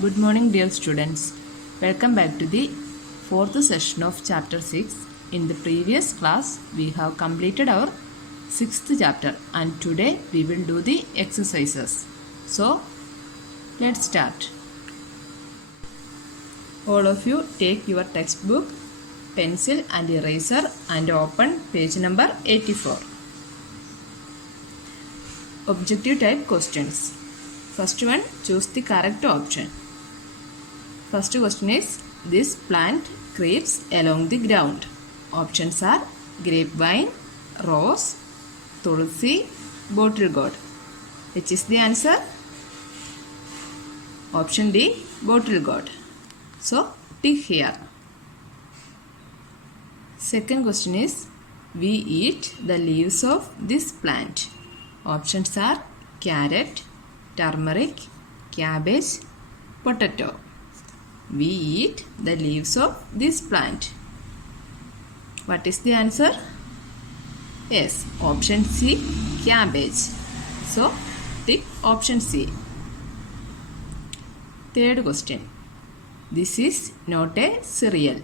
Good morning, dear students. Welcome back to the fourth session of chapter 6. In the previous class, we have completed our sixth chapter and today we will do the exercises. So, let's start. All of you take your textbook, pencil and eraser and open page number 84. Objective type questions. First one, choose the correct option. First question is, this plant creeps along the ground. Options are grapevine, rose, tulsi, bottle gourd. Which is the answer? Option D, bottle gourd. So, tick here. Second question is, we eat the leaves of this plant. Options are carrot, turmeric, cabbage, potato. We eat the leaves of this plant. What is the answer? Yes, option C, cabbage. So, tick option C. Third question. This is not a cereal.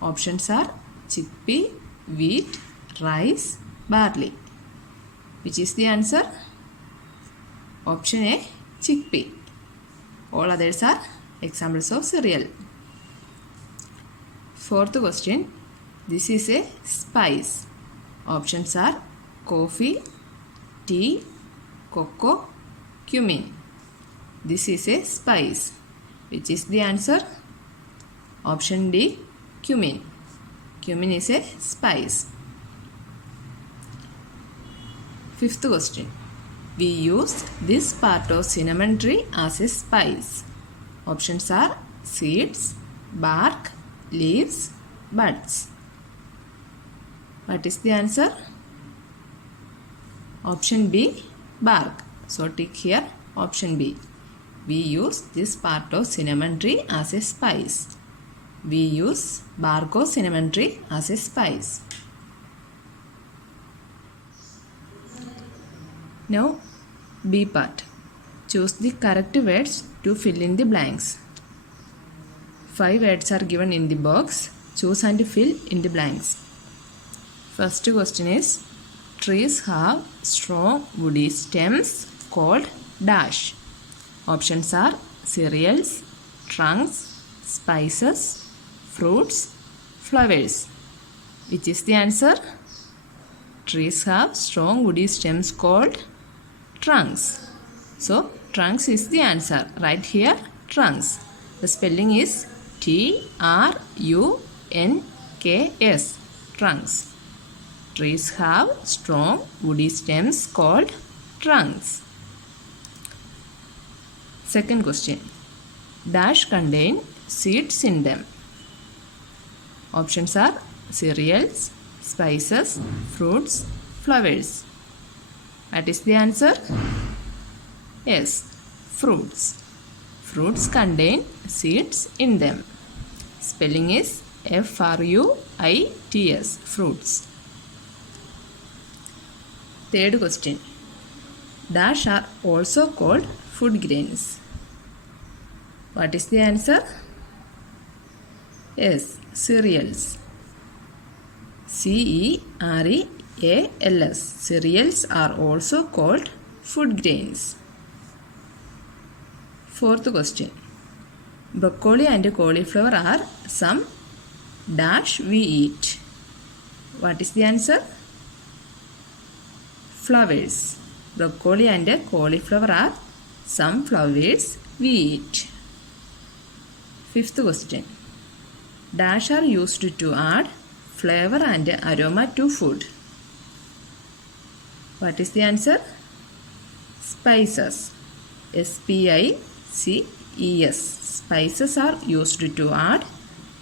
Options are chickpea, wheat, rice, barley. Which is the answer? Option A, chickpea. All others are examples of cereal. Fourth question. This is a spice. Options are coffee, tea, cocoa, cumin. This is a spice. Which is the answer? Option D, cumin. Cumin is a spice. Fifth question. We use this part of cinnamon tree as a spice. Options are seeds, bark, leaves, buds. What is the answer? Option B, bark. So tick here option B. We use this part of cinnamon tree as a spice. We use bark of cinnamon tree as a spice. Now B part. Choose the correct words to fill in the blanks. 5 words are given in the box. Choose and fill in the blanks. First question is, trees have strong woody stems called dash. Options are cereals, trunks, spices, fruits, flowers. Which is the answer? Trees have strong woody stems called trunks. So, trunks is the answer. Right here, trunks. The spelling is T-R-U-N-K-S. Trunks. Trees have strong woody stems called trunks. Second question. Dash contain seeds in them. Options are cereals, spices, fruits, flowers. What is the answer? Yes, fruits. Fruits contain seeds in them. Spelling is F-R-U-I-T-S. Fruits. Third question. Dash are also called food grains. What is the answer? Yes, cereals. C-E-R-E-A-L-S. Cereals are also called food grains. Fourth question. Broccoli and cauliflower are some dash we eat. What is the answer? Flowers. Broccoli and cauliflower are some flowers we eat. Fifth question. Dash are used to add flavor and aroma to food. What is the answer? Spices. S-P-I-C-E-S. Spices are used to add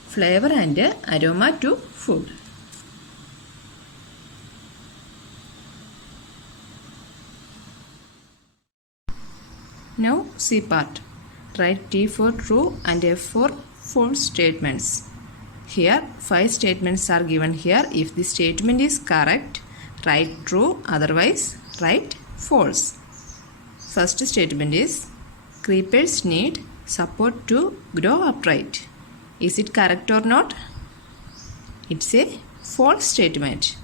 flavor and aroma to food. Now C part. Write T for true and F for false statements. Here 5 statements are given here. If the statement is correct, write true, otherwise write false. First statement is, creepers need support to grow upright. Is it correct or not? It's a false statement.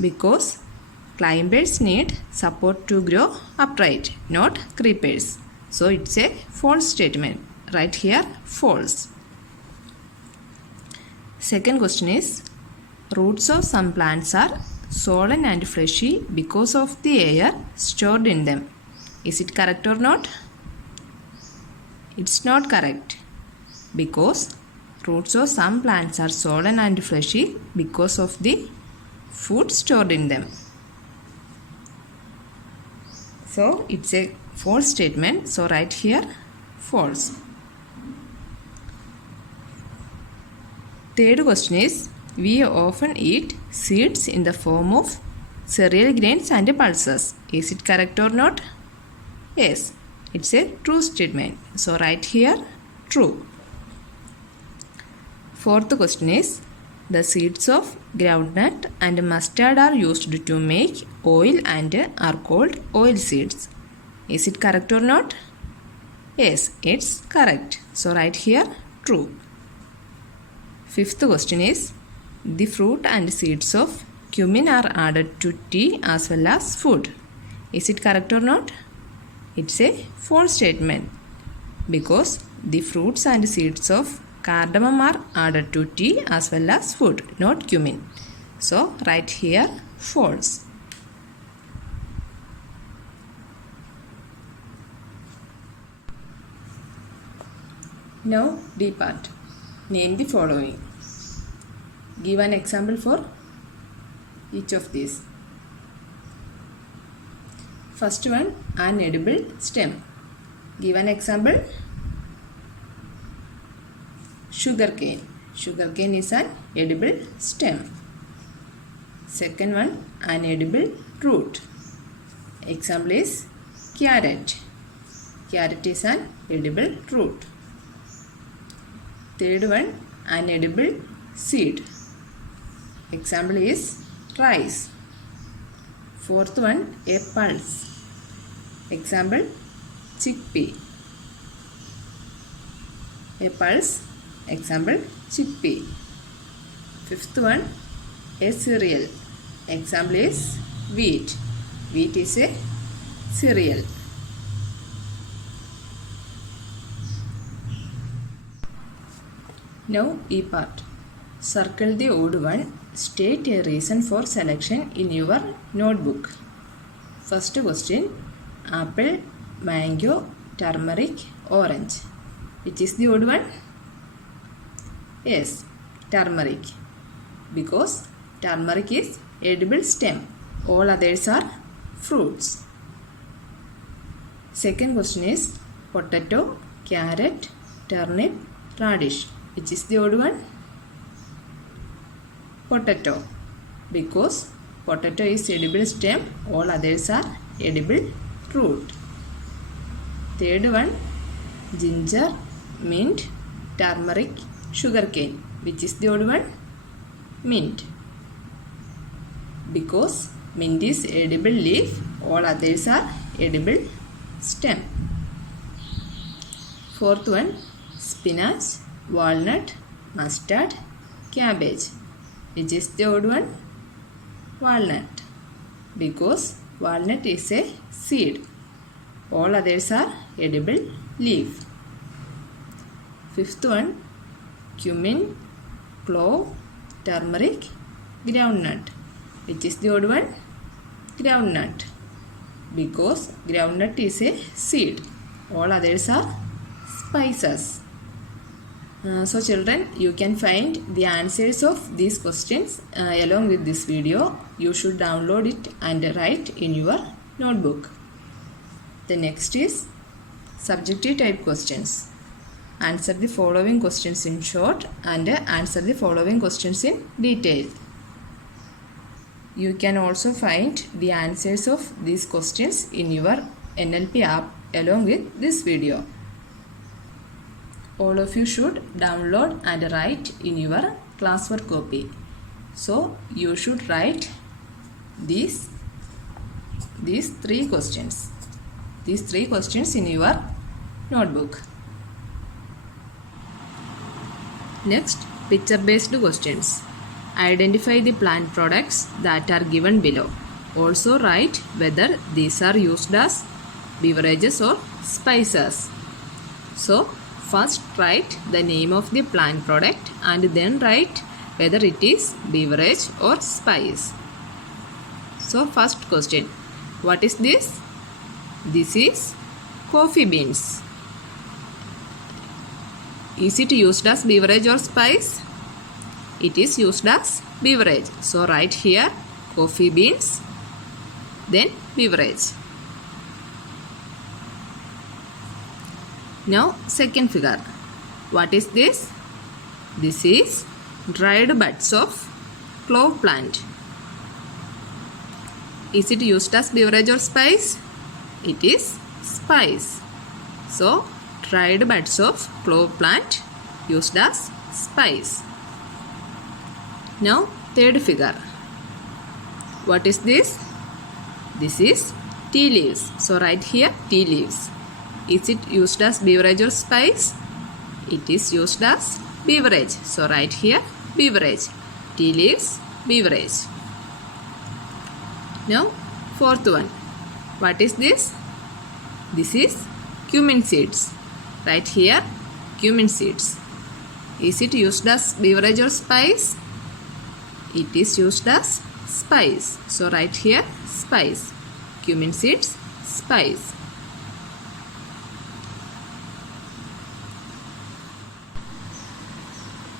Because climbers need support to grow upright, not creepers. So it's a false statement. Right here, false. Second question is, roots of some plants are swollen and fleshy because of the air stored in them. Is it correct or not? It's not correct. Because roots of some plants are swollen and fleshy because of the food stored in them. So it's a false statement. So right here, false. Third question is, we often eat seeds in the form of cereal grains and pulses. Is it correct or not? Yes, it's a true statement. So right here, true. Fourth question is, the seeds of groundnut and mustard are used to make oil and are called oil seeds. Is it correct or not? Yes, it's correct. So right here, true. Fifth question is, the fruit and seeds of cumin are added to tea as well as food. Is it correct or not? It's a false statement. Because the fruits and seeds of cardamom are added to tea as well as food, not cumin. So right here, false. Now D part. Name the following. Give an example for each of these. First one, an edible stem. Give an example. Sugarcane. Sugarcane is an edible stem. Second one, an edible root. Example is carrot. Carrot is an edible root. Third one, an edible seed. Example is rice. Fourth one, a pulse. Example, chickpea. A pulse. Example, chickpea. Fifth one, a cereal. Example is wheat. Wheat is a cereal. Now E part. Circle the odd one. State a reason for selection in your notebook. First question, apple, mango, turmeric, orange. Which is the odd one? Yes, turmeric. Because turmeric is edible stem. All others are fruits. Second question is potato, carrot, turnip, radish. Which is the odd one? Potato. Because potato is edible stem. All others are edible root. Third one, ginger, mint, turmeric, sugarcane. Which is the odd one? Mint. Because mint is edible leaf. All others are edible stem. Fourth one, spinach, walnut, mustard, cabbage. Which is the odd one? Walnut. Because walnut is a seed. All others are edible leaf. Fifth one, cumin, clove, turmeric, groundnut. Which is the odd one? Groundnut. Because groundnut is a seed. All others are spices. So children, you can find the answers of these questions along with this video. You should download it and write in your notebook. The next is subjective type questions. Answer the following questions in short and answer the following questions in detail. You can also find the answers of these questions in your NLP app along with this video. All of you should download and write in your classwork copy. So you should write these three questions. These three questions in your notebook. Next, picture-based questions. Identify the plant products that are given below. Also write whether these are used as beverages or spices. So, first write the name of the plant product and then write whether it is beverage or spice. So, first question. What is this? This is coffee beans. Is it used as beverage or spice? It is used as beverage. So, write here coffee beans, then beverage. Now, second figure. What is this? This is dried buds of clove plant. Is it used as beverage or spice? It is spice. So, dried buds of clove plant used as spice. Now, third figure. What is this? This is tea leaves. So, write here tea leaves. Is it used as beverage or spice? It is used as beverage. So, write here beverage. Tea leaves, beverage. Now, fourth one. What is this? This is cumin seeds. Write here cumin seeds. Is it used as beverage or spice? It is used as spice. So, write here spice. Cumin seeds, spice.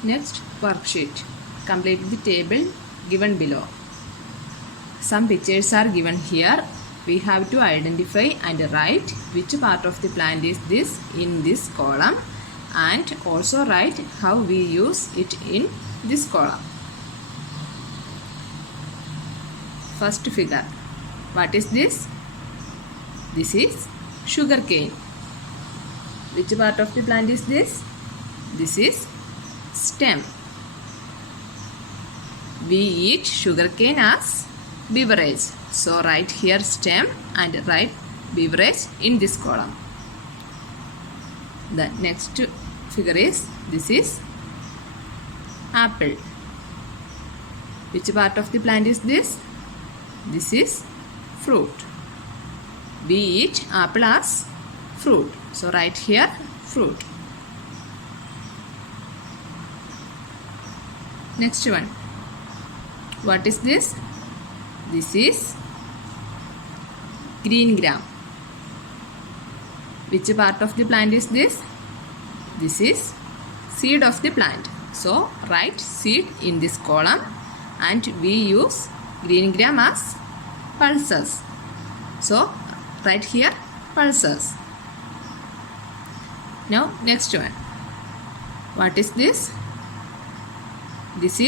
Next, worksheet. Complete the table given below. Some pictures are given here. We have to identify and write which part of the plant is this in this column, and also write how we use it in this column. First figure. What is this? This is sugar cane. Which part of the plant is this? This is stem. We eat sugarcane as beverage. So, write here stem and write beverage in this column. The next figure is, this is apple. Which part of the plant is this? This is fruit. We eat apple as fruit. So, write here fruit. Next one. What is this? This is green gram. Which part of the plant is this? This is seed of the plant. So, write seed in this column, and we use green gram as pulses. So, write here pulses. Now, next one. What is this? This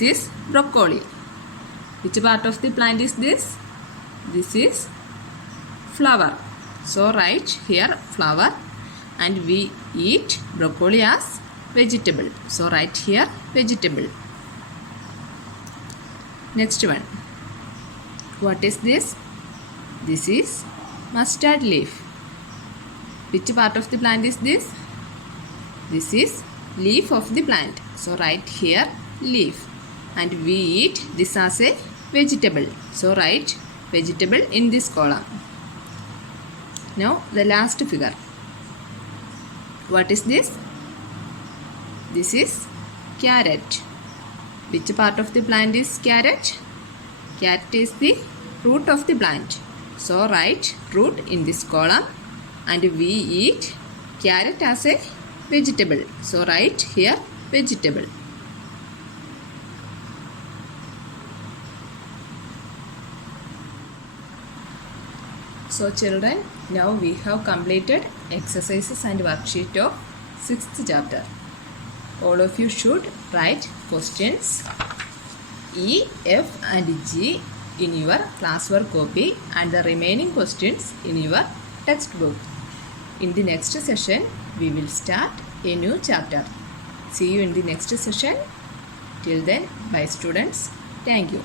is broccoli. Which part of the plant is this? This is flower. So, write here flower, and we eat broccoli as vegetable. So, write here vegetable. Next one. What is this? This is mustard leaf. Which part of the plant is this? This is leaf of the plant. So, write here leaf, and we eat this as a vegetable. So, write vegetable in this column. Now, the last figure. What is this? This is carrot. Which part of the plant is carrot? Carrot is the root of the plant. So, write root in this column, and we eat carrot as a vegetable. So, write here vegetable. So, children, now we have completed exercises and worksheet of 6th chapter. All of you should write questions E, F and G in your classwork copy, and the remaining questions in your textbook. In the next session, we will start a new chapter. See you in the next session. Till then, bye students. Thank you.